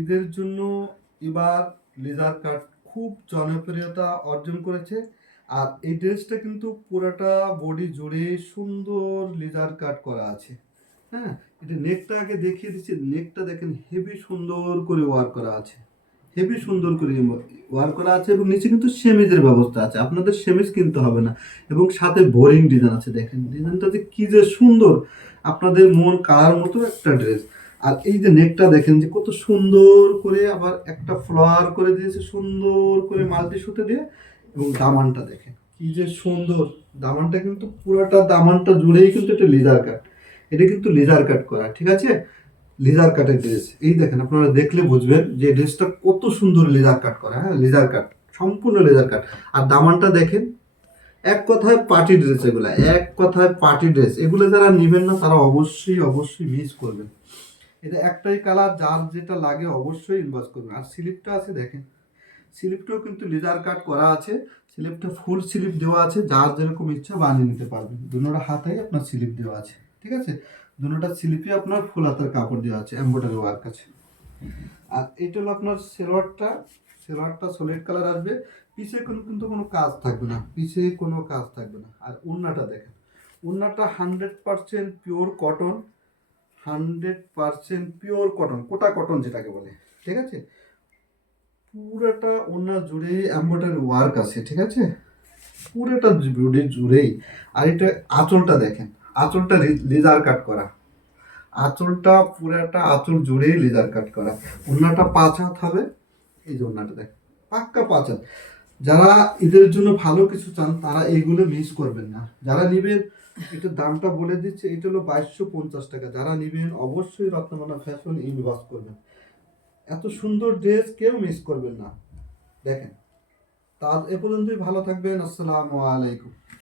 ঈদের জন্য এবার লেজার কাট খুব জনপ্রিয়তা অর্জন করেছে। আর এই ড্রেসটা কিন্তু পুরোটা বডি জুড়ে সুন্দর লেজার কাট করা আছে। হ্যাঁ, এটা নেকটা আগে দেখিয়ে দিচ্ছি। নেকটা দেখেন হেভি সুন্দর করে ওয়ার্ক করা আছে, হেভি সুন্দর করে ওয়ার্ক করা আছে, এবং নিচে কিন্তু সেমিজের ব্যবস্থা আছে, আপনাদের সেমিজ কিনতে হবে না। এবং সাথে বোরিং ডিজাইন আছে, দেখেন ডিজাইনটা যে কি যে সুন্দর, আপনাদের মন কাড়ার মতো একটা ড্রেস। আর এই যে নেকটা দেখেন যে কত সুন্দর করে আবার একটা ফ্লাওয়ার করে দিয়েছে, সুন্দর করে মাল্টি সুতে দিয়ে। এবং দামানটা দেখেন কি যে সুন্দর, দামানটা কিন্তু পুরোটা দামানটা জুড়েই কিন্তু এটা লেজার কাট, এটা কিন্তু লেজার কাট করা, ঠিক আছে। লেজার কাটের ড্রেস, এই দেখেন আপনারা দেখলে বুঝবেন যে ড্রেসটা কত সুন্দর লেজার কাট করা। হ্যাঁ, লেজার কাট, সম্পূর্ণ লেজার কাট। আর দামানটা দেখেন, এক কথায় পার্টি ড্রেস, এগুলা এক কথায় পার্টি ড্রেস। এগুলো যারা নেবেন না তারা অবশ্যই অবশ্যই মিস করবেন। এটা একটাই কালার, যার যেটা লাগে অবশ্যই ইনভেস্ট করবেন। আর স্লিপটা আছে দেখেন, স্লিপটাও কিন্তু লেজার কাট করা আছে, স্লিপটা ফুল স্লিপ দেওয়া আছে, যার যেরকম ইচ্ছা বানিয়ে নিতে পারবেন। দুটোটা হাতায় আপনার স্লিপ দেওয়া আছে, ঠিক আছে। দুটোটা স্লিপে আপনার ফুল হাতার কাপড় দেওয়া আছে, এমব্রয়ডারি ওয়ার্ক আছে। আর এটা হলো আপনার সেলোয়ারটা, সেলোয়ারটা সলিড কালার আসবে। পিছে কিন্তু কোনো কাজ থাকবে না, পিছে কোনো কাজ থাকবে না। আর ওড়নাটা দেখেন, ওড়নাটা 100% পিওর কটন, 100% পিওর কটন, কোটা কটন যেটাকে বলে, ঠিক আছে। পুরোটা ওড়না জুড়ে এমব্রয়ডারি ওয়ার্ক আছে, ঠিক আছে, পুরোটা বডি জুড়েই। আর এটা আঁচলটা দেখেন, আঁচলটা লেজার কাট করা, আঁচলটা পুরাটা আঁচল জুড়েই লেজার কাট করা। ওড়নাটা 5 হাত হবে, এই যে ওড়নাটা দেখেন পাক্কা 5 হাত। যারা ঈদের জন্য ভালো কিছু চান তারা এইগুলো মিস করবেন না। যারা নিবেন, এটার দামটা বলে দিচ্ছে, এটা হলো 2250 টাকা। যারা নিবেন অবশ্যই রত্নমালা ফ্যাশন ইনভেস্ট করবেন, এত সুন্দর ড্রেস কেউ মিস করবেন না। দেখেন, তার এ পর্যন্তই, ভালো থাকবেন, আসসালামু আলাইকুম।